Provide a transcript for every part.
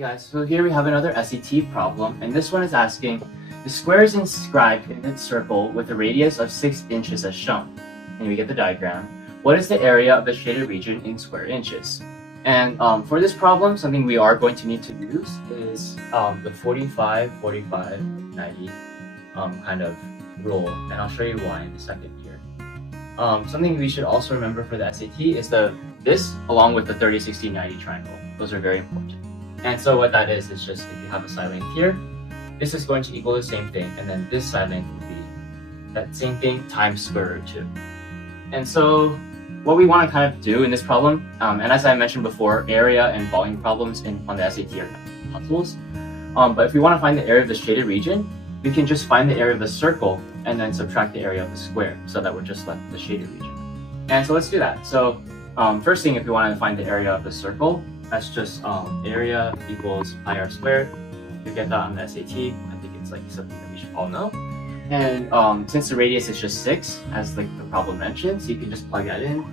guys, so here we have another SAT problem, and this one is asking, the square is inscribed in its circle with a radius of 6 inches as shown. And we get the diagram. What is the area of the shaded region in square inches? And for this problem, something we are going to need to use is the 45, 45, 90 kind of rule, and I'll show you why in a second here. Something we should also remember for the SAT is this along with the 30, 60, 90 triangle. Those are very important. And so what that is just if you have a side length here, this is going to equal the same thing, and then this side length will be that same thing times square root 2. And so what we want to kind of do in this problem, and as I mentioned before, area and volume problems on the SAT are puzzles. But if we want to find the area of the shaded region, we can just find the area of the circle and then subtract the area of the square so that we're just left with the shaded region. And so let's do that. So first thing, if we want to find the area of the circle, that's just area equals pi r squared. You get that on the SAT. I think it's like something that we should all know. And since the radius is just 6, as like the problem mentions, you can just plug that in.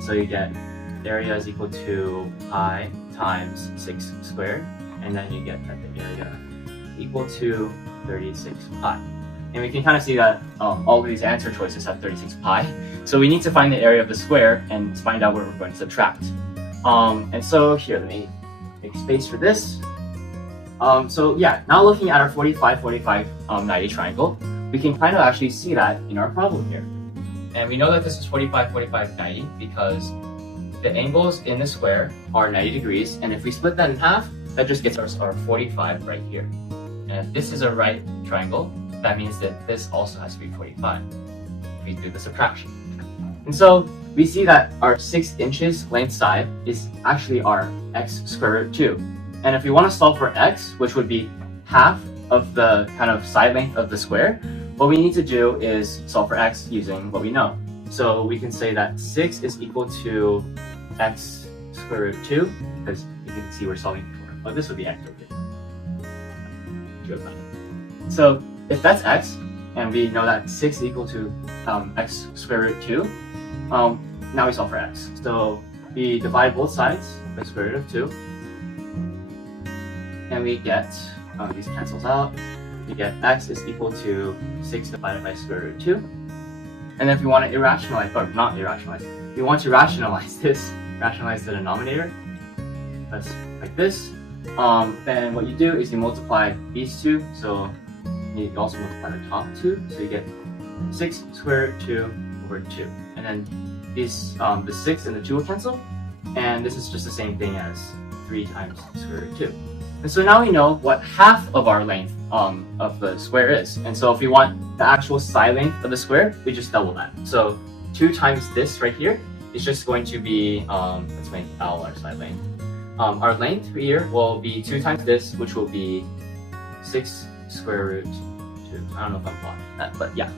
So you get area is equal to pi times 6 squared, and then you get that the area equal to 36 pi. And we can kind of see that all of these answer choices have 36 pi. So we need to find the area of the square and find out where we're going to subtract. And so here, let me make space for this. So yeah, now looking at our 45, 45, 90 triangle, we can kind of actually see that in our problem here. And we know that this is 45, 45, 90 because the angles in the square are 90 degrees. And if we split that in half, that just gets our 45 right here. And if this is a right triangle, that means that this also has to be 45 if we do the subtraction. And so we see that our 6 inches length side is actually our x square root 2. And if we want to solve for x, which would be half of the kind of side length of the square, what we need to do is solve for x using what we know. So we can say that 6 is equal to x square root 2, because you can see we're solving for, well, this would be x over here. So if that's x, and we know that 6 is equal to x square root 2, now we solve for x. So we divide both sides by square root of 2, and we get, these cancels out, we get x is equal to 6 divided by square root 2. And then if we want to irrationalize, or not irrationalize, we want to rationalize this, rationalize the denominator, that's like this, then what you do is you multiply these two, so you also multiply the top two, so you get 6 square root 2 over 2. And then these, the 6 and the 2 will cancel, and this is just the same thing as 3 times square root 2. And so now we know what half of our length of the square is. And so if we want the actual side length of the square, we just double that. So 2 times this right here is just going to be, let's make L our side length. Our length here will be 2 times this, which will be 6 square root 2. I don't know if I'm plotting that, but yeah.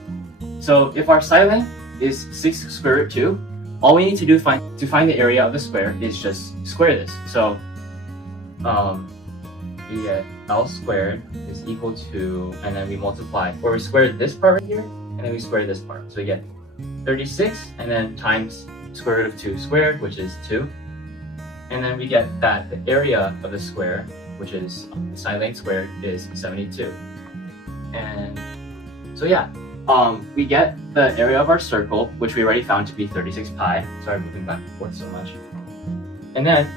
So if our side length is 6 square root 2, all we need to do to find the area of the square is just square this. So we get L squared is equal to, and then we multiply, or we square this part right here, and then we square this part. So we get 36, and then times square root of 2 squared, which is 2. And then we get that the area of the square, which is the side length squared, is 72. And so yeah, we get the area of our circle, which we already found to be 36 pi. Sorry, moving back and forth so much. And then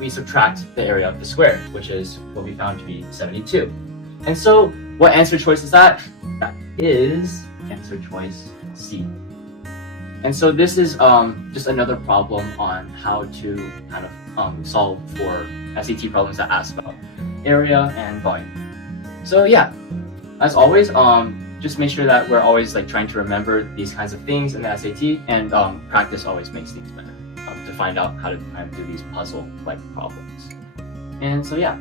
we subtract the area of the square, which is what we found to be 72. And so what answer choice is that? That is answer choice C. And so this is just another problem on how to kind of solve for SAT problems that ask about area and volume. So yeah, as always, just make sure that we're always like trying to remember these kinds of things in the SAT, and practice always makes things better to find out how to kind of do these puzzle-like problems. And so yeah.